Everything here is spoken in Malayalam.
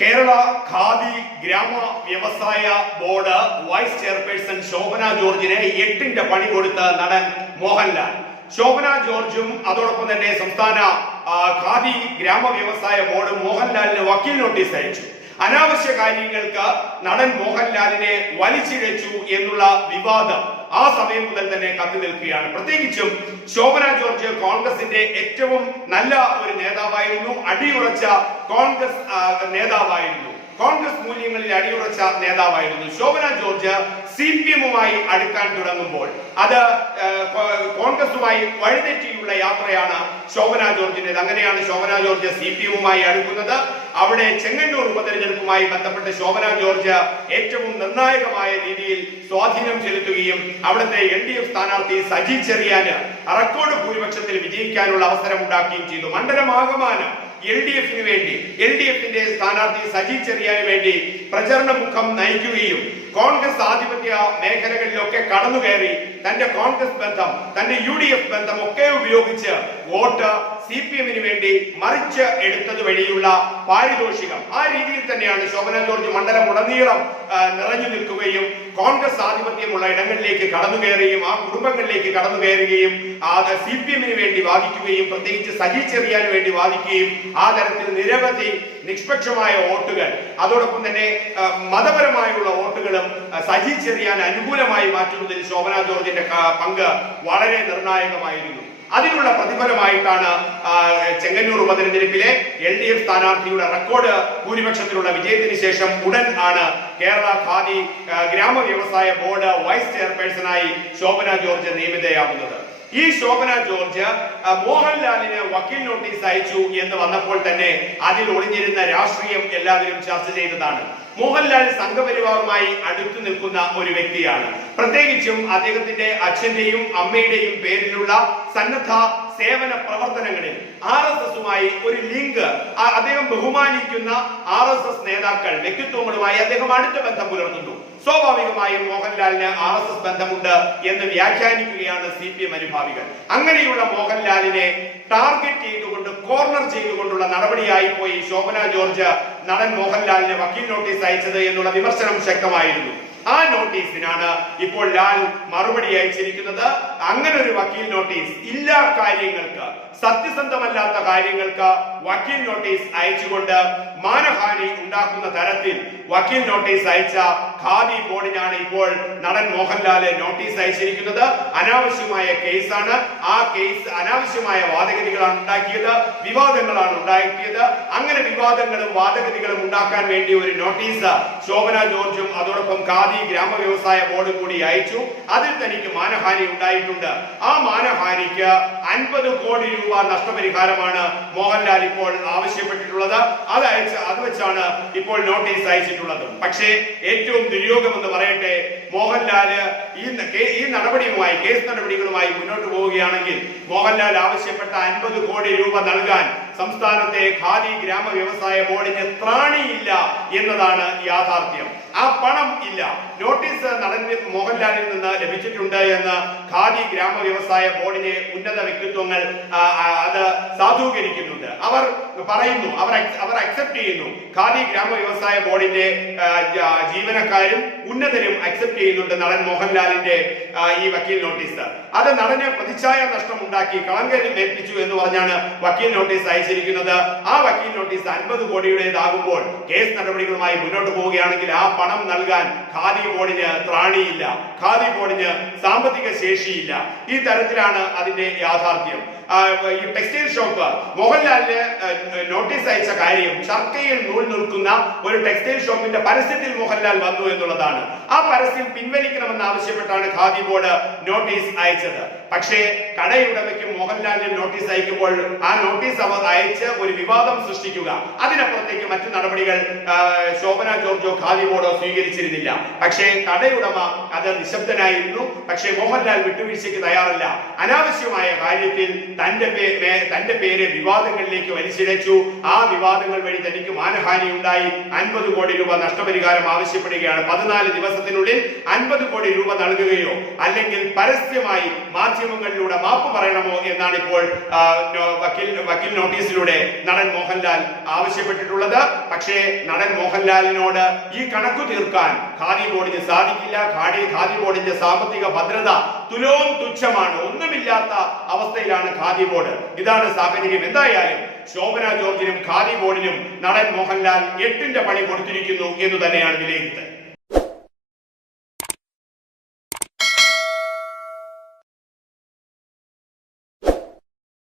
Kerala Khadi Grama Vyavasaya board vice chairperson Shobhana ജോർജിനെ എട്ടിന്റെ പണി കൊടുത്ത നടൻ മോഹൻലാൽ. ശോഭന ജോർജും അതോടൊപ്പം തന്നെ സംസ്ഥാന ഖാദി ഗ്രാമ വ്യവസായ ബോർഡും മോഹൻലാലിന് വക്കീൽ നോട്ടീസ് അയച്ചു. അനാവശ്യ കാര്യങ്ങൾക്ക് നടൻ മോഹൻലാലിനെ വലിച്ചിഴച്ചു എന്നുള്ള വിവാദം ആ സമയം മുതൽ തന്നെ കത്തി നിൽക്കുകയാണ്. പ്രത്യേകിച്ചും ശോഭന ജോർജ് കോൺഗ്രസിന്റെ ഏറ്റവും നല്ല ഒരു നേതാവായിരുന്നു. അടിയുറച്ച കോൺഗ്രസ് നേതാവായിരുന്നു. കോൺഗ്രസ് മൂല്യങ്ങളിൽ അടിയുറച്ച നേതാവായിരുന്നു ശോഭന ജോർജ് സി പി എമ്മുമായി അടുക്കാൻ തുടങ്ങുമ്പോൾ. അത് കോൺഗ്രസുമായി വഴിതെറ്റിയുള്ള യാത്രയാണ് ശോഭന ജോർജിന്റെ അങ്ങനെയാണ് ശോഭന ജോർജ് സി പി എമ്മുമായി അടുക്കുന്നത്. അവിടെ ചെങ്ങന്നൂർ ഉപതെരഞ്ഞെടുപ്പുമായി ബന്ധപ്പെട്ട് ശോഭന ജോർജ് ഏറ്റവും നിർണായകമായ രീതിയിൽ സ്വാധീനം ചെലുത്തുകയും അവിടുത്തെ എൽ ഡി എഫ് സ്ഥാനാർത്ഥി സജി ചെറിയാന് റെക്കോർഡ് ഭൂരിപക്ഷത്തിൽ വിജയിക്കാനുള്ള അവസരം ഉണ്ടാക്കുകയും ചെയ്തു. മണ്ഡലമാകമാനം എൽ ഡി എഫിന് വേണ്ടി എൽ ഡി എഫിന്റെ സ്ഥാനാർത്ഥി സജി ചെറിയാന് വേണ്ടി പ്രചരണ മുഖം നയിക്കുകയും കോൺഗ്രസ് ആധിപത്യ മേഖലകളിലൊക്കെ കടന്നു കയറി തന്റെ കോൺഗ്രസ് ബന്ധം തന്റെ യു ഡി എഫ് ബന്ധം ഒക്കെ ഉപയോഗിച്ച് വോട്ട് സി പി എമ്മിന് വേണ്ടി മറിച്ച് എടുത്തത് വഴിയുള്ള പാരിതോഷികം. ആ രീതിയിൽ തന്നെയാണ് ശോഭന ജോർജ് മണ്ഡലം ഉടനീളം നിറഞ്ഞു നിൽക്കുകയും കോൺഗ്രസ് ആധിപത്യമുള്ള ഇടങ്ങളിലേക്ക് കടന്നു കയറുകയും ആ കുടുംബങ്ങളിലേക്ക് കടന്നു കയറുകയും അത് സി പി എമ്മിന് വേണ്ടി വാദിക്കുകയും പ്രത്യേകിച്ച് സജി ചെറിയാന് വേണ്ടി വാദിക്കുകയും ആ തരത്തിൽ നിരവധി നിഷ്പക്ഷമായ വോട്ടുകൾ അതോടൊപ്പം തന്നെ മതപരമായുള്ള വോട്ടുകളും സജി ചെറിയാൻ അനുകൂലമായി മാറ്റുന്നതിൽ ശോഭന ജോർജിന്റെ ക- പങ്ക് വളരെ നിർണായകമായിരുന്നു. അതിനുള്ള പ്രതിഫലമായിട്ടാണ് ചെങ്ങന്നൂർ ഉപതെരഞ്ഞെടുപ്പിലെ എൽ ഡി എഫ് സ്ഥാനാർത്ഥിയുടെ റെക്കോർഡ് ഭൂരിപക്ഷത്തിലുള്ള വിജയത്തിന് ശേഷം ഉടൻ ആണ് കേരള ഖാദി ഗ്രാമ വ്യവസായ ബോർഡ് വൈസ് ചെയർപേഴ്സണായി ശോഭന ജോർജ് നിയമിതയാകുന്നത്. ഈ ശോഭന ജോർജ് മോഹൻലാലിന് വക്കീൽ നോട്ടീസ് അയച്ചു എന്ന് വന്നപ്പോൾ തന്നെ അതിൽ ഒളിഞ്ഞിരുന്ന രാഷ്ട്രീയം എല്ലാവരും ചർച്ച ചെയ്തതാണ്. മോഹൻലാൽ സംഘപരിവാറുമായി അടുത്തു നിൽക്കുന്ന ഒരു വ്യക്തിയാണ്. പ്രത്യേകിച്ചും അദ്ദേഹത്തിന്റെ അച്ഛന്റെയും അമ്മയുടെയും പേരിലുള്ള സന്നദ്ധ സേവന പ്രവർത്തനങ്ങളിൽ ആർ എസ് എസുമായി ഒരു ലിങ്ക് അദ്ദേഹം ബഹുമാനിക്കുന്ന ആർ എസ് എസ് നേതാക്കൾ വ്യക്തിത്വങ്ങളുമായി അദ്ദേഹം അടുത്ത ബന്ധം പുലർത്തുന്നു. സ്വാഭാവികമായും മോഹൻലാലിന് ആർ എസ് എസ് ബന്ധമുണ്ട് എന്ന് വ്യാഖ്യാനിക്കുകയാണ് സി പി എം അനുഭാവികൾ. അങ്ങനെയുള്ള മോഹൻലാലിനെ ടാർഗറ്റ് ചെയ്തുകൊണ്ട് കോർണർ ചെയ്തുകൊണ്ടുള്ള നടപടിയായി പോയി ശോഭന ജോർജ് നടൻ മോഹൻലാലിന് വക്കീൽ നോട്ടീസ് അയച്ചത് എന്നുള്ള വിമർശനം ശക്തമായിരുന്നു. ആ നോട്ടീസിനാണ് ഇപ്പോൾ ലാൽ മറുപടി അയച്ചിരിക്കുന്നത്. അങ്ങനെ ഒരു വക്കീൽ നോട്ടീസ് ഇല്ലാ കാര്യങ്ങൾക്ക് സത്യസന്ധമല്ലാത്ത കാര്യങ്ങൾക്ക് വക്കീൽ നോട്ടീസ് അയച്ചുകൊണ്ട് മാനഹാനി ഉണ്ടാക്കുന്ന തരത്തിൽ വക്കീൽ നോട്ടീസ് അയച്ച ഖാദി ബോർഡിനാണ് ഇപ്പോൾ നടൻ മോഹൻലാൽ നോട്ടീസ് അയച്ചിരിക്കുന്നത്. അനാവശ്യമായ കേസാണ്. ആ കേസ് അനാവശ്യമായ വാദഗതികളാണ് ഉണ്ടാക്കിയത്. വിവാദങ്ങളാണ് ഉണ്ടാക്കിയത്. അങ്ങനെ വിവാദങ്ങളും വാദഗതികളും ഉണ്ടാക്കാൻ വേണ്ടി ഒരു നോട്ടീസ് ശോഭന ജോർജും അതോടൊപ്പം ഖാദി ഗ്രാമ വ്യവസായ ബോർഡും കൂടി അയച്ചു. അതിൽ തനിക്ക് മാനഹാനി ഉണ്ടായിട്ടുണ്ട്. ആ മാനഹാനിക്ക് അൻപത് കോടി രൂപ നഷ്ടപരിഹാരമാണ് മോഹൻലാൽ ഇപ്പോൾ ആവശ്യപ്പെട്ടിട്ടുള്ളത്. അത് അത് വെച്ചാണ് ഇപ്പോൾ നോട്ടീസ് അയച്ചിട്ടുള്ളത്. പക്ഷേ ഏറ്റവും ദുര്യോഗം എന്ന് പറയട്ടെ മോഹൻലാൽ ഈ ഈ നടപടിയുമായി കേസ് നടപടികളുമായി മുന്നോട്ട് പോവുകയാണെങ്കിൽ മോഹൻലാൽ ആവശ്യപ്പെട്ട അൻപത് കോടി രൂപ നൽകാൻ സംസ്ഥാനത്തെ ഖാദി ഗ്രാമ വ്യവസായ ബോർഡിന് ത്രാണിയില്ല എന്നതാണ് യാഥാർത്ഥ്യം. ആ പണം ഇല്ല. നോട്ടീസ് നടൻ മോഹൻലാലിൽ നിന്ന് ലഭിച്ചിട്ടുണ്ട് എന്ന് ഖാദി ഗ്രാമ വ്യവസായ ബോർഡിലെ ഉന്നത വ്യക്തിത്വങ്ങൾ അത് സാധൂകരിക്കുന്നുണ്ട്. അവർ പറയുന്നു അവർ അവർ അക്സെപ്റ്റ് ചെയ്യുന്നു. ഖാദി ഗ്രാമ വ്യവസായ ബോർഡിന്റെ ജീവനക്കാരും ഉന്നതരും അക്സെപ്റ്റ് ചെയ്യുന്നുണ്ട് നടൻ മോഹൻലാലിന്റെ ഈ വക്കീൽ നോട്ടീസ്. അത് നടന് പ്രതിച്ഛായ നഷ്ടം ഉണ്ടാക്കി കളങ്കേറ്റം ഏൽപ്പിച്ചു എന്ന് പറഞ്ഞാണ് വക്കീൽ നോട്ടീസ് അയച്ചിരിക്കുന്നത് ആ വക്കീൽ നോട്ടീസ് അൻപത് കോടിയുടേതാകുമ്പോൾ കേസ് നടപടികളുമായി മുന്നോട്ട് പോവുകയാണെങ്കിൽ ആ പണം നൽകാൻ ഖാദി ബോർഡിന് ത്രാണിയില്ല. ഖാദി ബോർഡിന് സാമ്പത്തിക ശേഷിയില്ല. ഈ തരത്തിലാണ് അതിന്റെ യാഥാർത്ഥ്യം. ഈ ടെക്സ്റ്റൈൽ ഷോപ്പ് മോഹൻലാലിന് നോട്ടീസ് അയച്ച കാര്യം ചർക്കയിൽ നൂൽ നിൽക്കുന്ന ഒരു ടെക്സ്റ്റൈൽ ഷോപ്പിന്റെ പരസ്യത്തിൽ മോഹൻലാൽ വന്നു എന്നുള്ളതാണ്. ആ പരസ്യം പിൻവലിക്കണമെന്ന് ആവശ്യപ്പെട്ടാണ് ഖാദി ബോർഡ് നോട്ടീസ് അയച്ചത്. പക്ഷേ കടയുടമയ്ക്ക് മോഹൻലാലിന് നോട്ടീസ് അയക്കുമ്പോൾ ആ നോട്ടീസ് അയച്ച് ഒരു വിവാദം സൃഷ്ടിക്കുക. അതിനപ്പുറത്തേക്ക് മറ്റു നടപടികൾ ശോഭന ജോർജോ ഖാദി ബോർഡോ സ്വീകരിച്ചിരുന്നില്ല. പക്ഷേ കടയുടമ അത് നിശബ്ദനായിരുന്നു പക്ഷേ മോഹൻലാൽ വിട്ടുവീഴ്ചയ്ക്ക് തയ്യാറല്ല. അനാവശ്യമായ കാര്യത്തിൽ തന്റെ തന്റെ പേര് വിവാദങ്ങളിലേക്ക് വലിച്ചിഴച്ചു. ആ വിവാദങ്ങൾ വഴി തനിക്ക് മാനഹാനി ഉണ്ടായി. അൻപത് കോടി രൂപ നഷ്ടപരിഹാരം ആവശ്യപ്പെടുകയാണ്. പതിനാല് ദിവസത്തിനുള്ളിൽ അൻപത് കോടി രൂപ നൽകുകയോ അല്ലെങ്കിൽ പരസ്യമായി മാധ്യമങ്ങളിലൂടെ മാപ്പ് പറയണമോ എന്നാണ് ഇപ്പോൾ വക്കീൽ വക്കീൽ വക്കീൽ നോട്ടീസിലൂടെ നടൻ മോഹൻലാൽ ആവശ്യപ്പെട്ടിട്ടുള്ളത്. പക്ഷേ നടൻ മോഹൻലാലിനോട് ഈ കണക്കു തീർക്കാൻ ഖാദി ബോർഡിന് സാധിക്കില്ല. ഖാദി ഖാദി ബോർഡിന്റെ സാമ്പത്തിക ഭദ്രത തുലോം തുച്ഛമാണ്. ഒന്നുമില്ലാത്ത അവസ്ഥയിലാണ് ഖാദി ബോർഡ്. ഇതാണ് സാഹചര്യം. എന്തായാലും ശോഭന ജോർജിനും ഖാദി ബോർഡിനും നടൻ മോഹൻലാൽ എട്ടിന്റെ പണി കൊടുത്തിരിക്കുന്നു എന്ന് തന്നെയാണ് വിലയിരുത്തൽ.